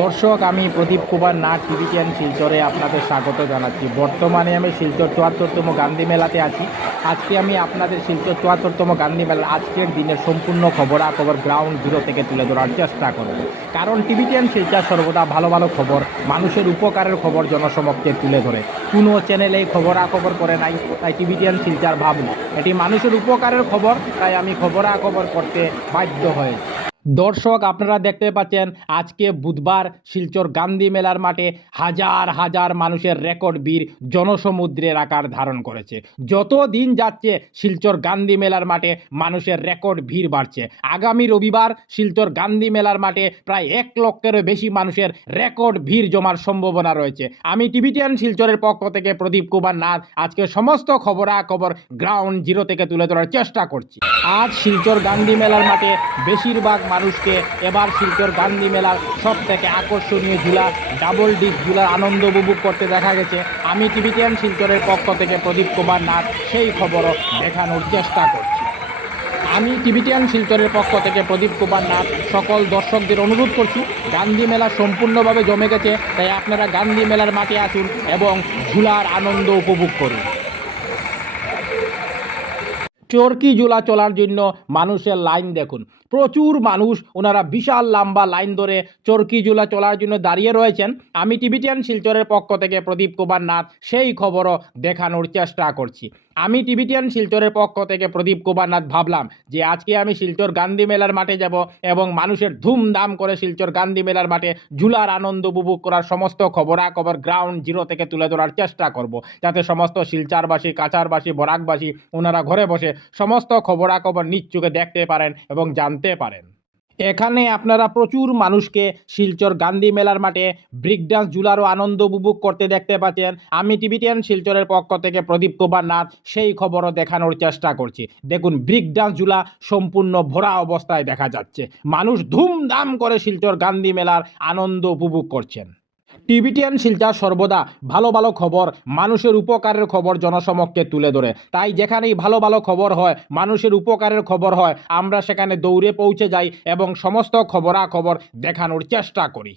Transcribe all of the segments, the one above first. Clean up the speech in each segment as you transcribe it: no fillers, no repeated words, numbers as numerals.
দর্শক, আমি প্রদীপ কুমার নাথ টিভিটিএন শিলচরে আপনাদের স্বাগত জানাচ্ছি। বর্তমানে আমি শিলচর ৭৪তম গান্ধী মেলাতে আছি। আজকে আমি আপনাদের শিলচর ৭৪তম গান্ধী মেলার আজকের দিনের সম্পূর্ণ খবরাখবর গ্রাউন্ড জিরো থেকে তুলে ধরার চেষ্টা করব। কারণ টিভিটিএন শিলচর সর্বদা ভালো ভালো খবর, মানুষের উপকারের খবর জনসমক্ষে তুলে ধরে। কোনো চ্যানেলে খবরাখবর করে নাই, তাই টিভিটিএন শিলচর ভাবল এটি মানুষের উপকারের খবর, তাই আমি খবরাখবর করতে বাধ্য হয়েছি। দর্শক, আপনারা দেখতে পাচ্ছেন আজকে বুধবার শিলচর গান্ধী মেলার মাঠে হাজার হাজার মানুষের রেকর্ড ভিড় জনসমুদ্রের আকার ধারণ করেছে। যত দিন যাচ্ছে শিলচর গান্ধী মেলার মাঠে মানুষের রেকর্ড ভিড় বাড়ছে। আগামী রবিবার শিলচর গান্ধী মেলার মাঠে প্রায় ১ লক্ষেরও বেশি মানুষের রেকর্ড ভিড় জমার সম্ভাবনা রয়েছে। আমি টিভিটিএন শিলচরের পক্ষ থেকে প্রদীপ কুমার নাথ আজকে সমস্ত খবরাখবর গ্রাউন্ড জিরো থেকে তুলে ধরার চেষ্টা করছি। আজ শিলচর গান্ধী মেলার মাঠে বেশিরভাগ মানুষকে এবার শিলচর গান্ধী মেলার সব থেকে আকর্ষণীয় ঝুলা ডাবল ডিস্ক ঝুলার আনন্দ উপভোগ করতে দেখা গেছে। আমি টিভিটিএন শিলচরের পক্ষ থেকে প্রদীপ কুমার নাথ সেই খবরও দেখানোর চেষ্টা করছি। আমি টিভিটিএন শিলচরের পক্ষ থেকে প্রদীপ কুমার নাথ সকল দর্শকদের অনুরোধ করছি, গান্ধী মেলা সম্পূর্ণভাবে জমে গেছে, তাই আপনারা গান্ধী মেলার মাঠে আসুন এবং ঝুলার আনন্দ উপভোগ করুন। চরকি ঝুলা চলার জন্য মানুষের লাইন দেখুন, প্রচুর মানুষ, ওনারা বিশাল লম্বা লাইন ধরে চরকি ঝুলা চলার জন্য দাঁড়িয়ে রয়েছেন। আমি টিভিটিএন শিলচরের পক্ষ থেকে প্রদীপ কুমার নাথ সেই খবরও দেখানোর চেষ্টা করছি। আমি টিভিটিএন শিলচরের পক্ষ থেকে প্রদীপ কুমার নাথ ভাবলাম যে আজকে আমি শিলচর গান্ধী মেলার মাঠে যাব এবং মানুষের ধুমধাম করে শিলচর গান্ধী মেলার মাঠে ঝুলার আনন্দ উপভোগ করার সমস্ত খবরাখবর গ্রাউন্ড জিরো থেকে তুলে ধরার চেষ্টা করব, যাতে সমস্ত শিলচরবাসী, কাছাড়বাসী, বরাকবাসী ওনারা ঘরে বসে সমস্ত খবরাখবর নিজ চোখে দেখতে পারেন এবং জানতে পারেন। এখানে আপনারা প্রচুর মানুষকে শিলচর গান্ধী মেলার মাঠে ব্রেক ডান্স ঝুলারও আনন্দ উপভোগ করতে দেখতে পাচ্ছেন। আমি টিভিটিএন শিলচরের পক্ষ থেকে প্রদীপ কুমার নাথ সেই খবরও দেখানোর চেষ্টা করছি। দেখুন, ব্রেক ডান্স ঝুলা সম্পূর্ণ ভরা অবস্থায় দেখা যাচ্ছে। মানুষ ধুমধাম করে শিলচর গান্ধী মেলার আনন্দ উপভোগ করছেন। টিভিটিএন শিলচর সর্বদা ভালো ভালো খবর, মানুষের উপকারের খবর জনসমক্ষে তুলে ধরে। তাই যেখানেই ভালো ভালো খবর হয়, মানুষের উপকারের খবর হয়, আমরা সেখানে দৌড়ে পৌঁছে যাই এবং সমস্ত খবরাখবর দেখানোর চেষ্টা করি।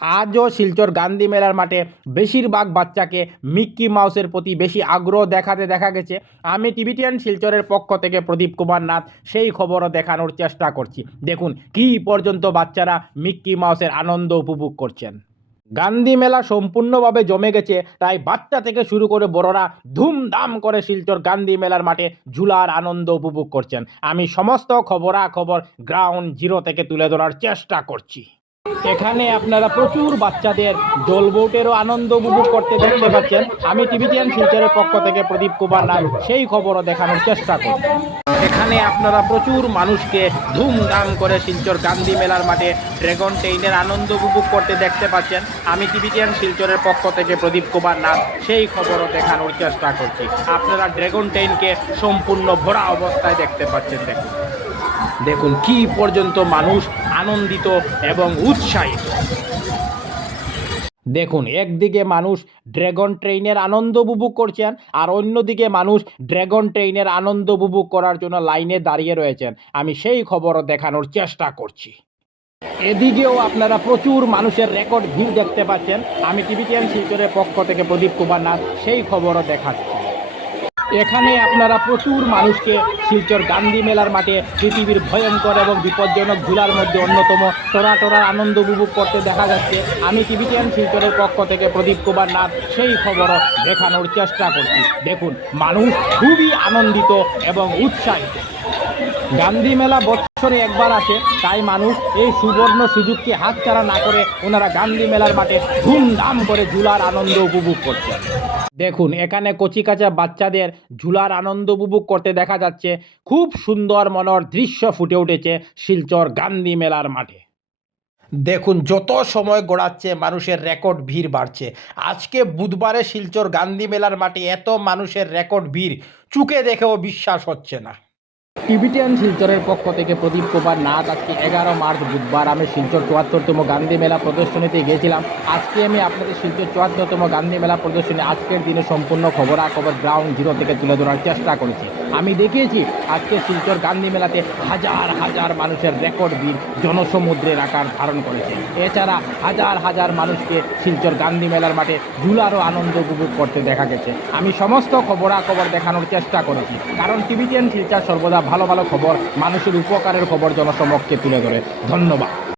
আজও শিলচর গান্ধী মেলার মাঠে বেশিরভাগ বাচ্চাকে মিক্কি মাউসের প্রতি বেশি আগ্রহ দেখাতে দেখা গেছে। আমি টিভিটিএন শিলচরের পক্ষ থেকে প্রদীপ কুমার নাথ সেই খবরও দেখানোর চেষ্টা করছি। দেখুন কী পর্যন্ত বাচ্চারা মিক্কি মাউসের আনন্দ উপভোগ করছেন। গান্ধী মেলা সম্পূর্ণভাবে জমে গেছে, তাই বাচ্চা থেকে শুরু করে বড়রা ধুমধাম করে শিলচর গান্ধী মেলার মাঠে ঝুলার আনন্দ উপভোগ করছেন। আমি সমস্ত খবরাখবর গ্রাউন্ড জিরো থেকে তুলে ধরার চেষ্টা করছি। এখানে আপনারা প্রচুর বাচ্চাদের জলবোটেরও আনন্দ উপভোগ করতে দেখতে পাচ্ছেন। আমি টিভিটিএন শিলচরের পক্ষ থেকে প্রদীপ কুমার নাথ সেই খবরও দেখানোর চেষ্টা করছি। এখানে আপনারা প্রচুর মানুষকে ধুমধাম করে শিলচর গান্ধী মেলার মাঠে ড্রাগন ট্রেনের আনন্দ উপভোগ করতে দেখতে পাচ্ছেন। আমি টিভিটিএন শিলচরের পক্ষ থেকে প্রদীপ কুমার নাথ সেই খবরও দেখানোর চেষ্টা করছি। আপনারা ড্রাগন ট্রেনকে সম্পূর্ণ ভরা অবস্থায় দেখতে পাচ্ছেন। দেখুন দেখুন কি পর্যন্ত মানুষ আনন্দিত এবং উৎসাহিত। দেখুন, একদিকে মানুষ ড্রাগন ট্রেনের আনন্দ উপভোগ করছেন, আর অন্যদিকে মানুষ ড্রাগন ট্রেনের আনন্দ উপভোগ করার জন্য লাইনে দাঁড়িয়ে রয়েছেন। আমি সেই খবরও দেখানোর চেষ্টা করছি। এদিকেও আপনারা প্রচুর মানুষের রেকর্ড ভিড় দেখতে পাচ্ছেন। আমি টিভিটিএন শিলচরের পক্ষ থেকে প্রদীপ কুমার নাথ সেই খবরও দেখাচ্ছি। এখানে আপনারা প্রচুর মানুষকে শিলচর গান্ধী মেলার মাঠে পৃথিবীর ভয়ঙ্কর এবং বিপজ্জনক ঝুলার মধ্যে অন্যতম টোরাটোরার আনন্দ উপভোগ করতে দেখা যাচ্ছে। আমি টিভিটিএন শিলচরের পক্ষ থেকে প্রদীপ কুমার নাথ সেই খবরও দেখানোর চেষ্টা করছি। দেখুন, মানুষ খুবই আনন্দিত এবং উৎসাহিত। গান্ধী মেলা বছরে একবার আসে, তাই মানুষ এই সুবর্ণ সুযোগকে হাতছাড়া না করে ওনারা গান্ধী মেলার মাঠে ধুমধাম করে ঝুলার আনন্দ উপভোগ করছে। দেখুন, এখানে কচিকাঁচা বাচ্চাদের ঝুলার আনন্দ উপভোগ করতে দেখা যাচ্ছে। খুব সুন্দর মনোর দৃশ্য ফুটে উঠেছে শিলচর গান্ধী মেলার মাঠে। দেখুন, যত সময় গড়াচ্ছে মানুষের রেকর্ড ভিড় বাড়ছে। আজকে বুধবারে শিলচর গান্ধী মেলার মাঠে এত মানুষের রেকর্ড ভিড় চোখে দেখেও বিশ্বাস হচ্ছে না। টিবিটিয়ান শিলচরের পক্ষ থেকে প্রদীপ কুমার নাথ। আজকে 11 মার্চ বুধবার আমি শিলচর 74তম গান্ধী মেলা প্রদর্শনীতে গিয়েছিলাম। আজকে আমি আপনাদের শিলচর 74তম গান্ধী মেলা প্রদর্শনী আজকের দিনে সম্পূর্ণ খবরাখবর গ্রাউন্ড জিরো থেকে তুলে ধরার চেষ্টা করেছি। আমি দেখিয়েছি আজকে শিলচর গান্ধী মেলাতে হাজার হাজার মানুষের রেকর্ড ভিড় জনসমুদ্রের আকার ধারণ করেছে। এছাড়া হাজার হাজার মানুষকে শিলচর গান্ধী মেলার মাঠে ঝুলারও আনন্দ উপভোগ করতে দেখা গেছে। আমি সমস্ত খবরাখবর দেখানোর চেষ্টা করেছি, কারণ টিবিটিয়ান শিলচর সর্বদা ভালো ভালো খবর, মানুষের উপকারের খবর জনসমক্ষে তুলে ধরে। ধন্যবাদ।